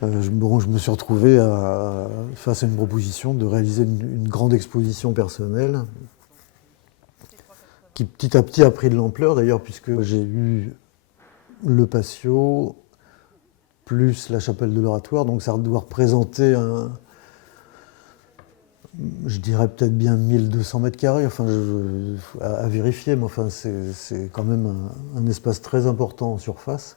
Je me suis retrouvé face à une proposition de réaliser une grande exposition personnelle qui petit à petit a pris de l'ampleur d'ailleurs, puisque j'ai eu le patio plus la chapelle de l'Oratoire, donc ça doit représenter je dirais peut-être bien 1200 mètres carrés, enfin, à vérifier, mais enfin, c'est quand même un espace très important en surface.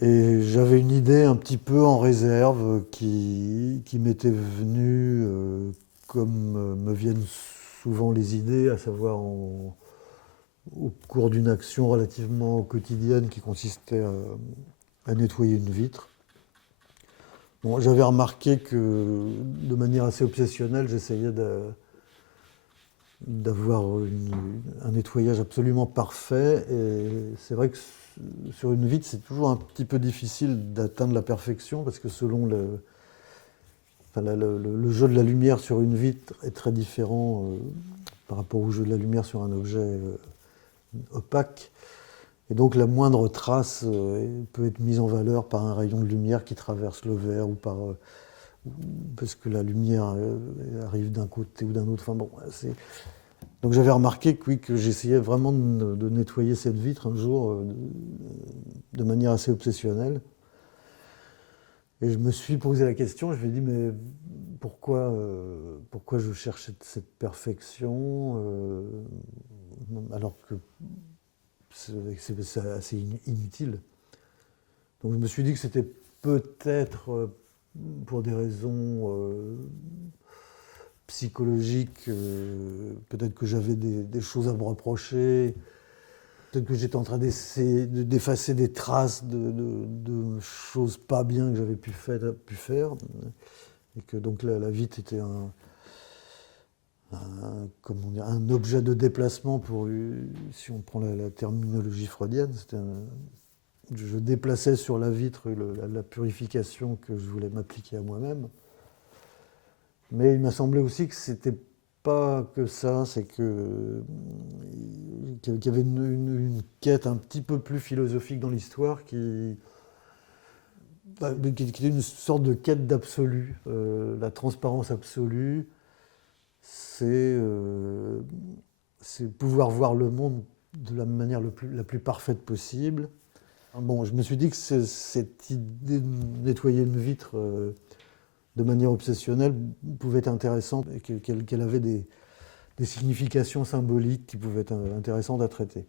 Et j'avais une idée un petit peu en réserve qui m'était venue comme me viennent souvent les idées, à savoir au cours d'une action relativement quotidienne qui consistait à nettoyer une vitre. Bon, j'avais remarqué que de manière assez obsessionnelle, j'essayais d'avoir un nettoyage absolument parfait. Et c'est vrai que sur une vitre, c'est toujours un petit peu difficile d'atteindre la perfection parce que selon le jeu de la lumière sur une vitre est très différent par rapport au jeu de la lumière sur un objet opaque. Et donc la moindre trace peut être mise en valeur par un rayon de lumière qui traverse le verre ou parce que la lumière arrive d'un côté ou d'un autre. Enfin bon, donc j'avais remarqué que, oui, que j'essayais vraiment de nettoyer cette vitre un jour de manière assez obsessionnelle. Et je me suis posé la question, je me suis dit, mais pourquoi je cherche cette perfection alors que c'est assez inutile. Donc je me suis dit que c'était peut-être pour des raisons psychologiques, peut-être que j'avais des choses à me reprocher, peut-être que j'étais en train d'effacer des traces de choses pas bien que j'avais pu faire, et que donc la vitre était un objet de déplacement si on prend la terminologie freudienne. Je déplaçais sur la vitre la purification que je voulais m'appliquer à moi-même. Mais il m'a semblé aussi que c'était pas que ça, qu'il y avait une quête un petit peu plus philosophique dans l'histoire qui était une sorte de quête d'absolu. La transparence absolue, c'est pouvoir voir le monde de la manière la plus parfaite possible. Bon, je me suis dit que cette idée de nettoyer une vitre de manière obsessionnelle pouvait être intéressante et qu'elle avait des significations symboliques qui pouvaient être intéressantes à traiter.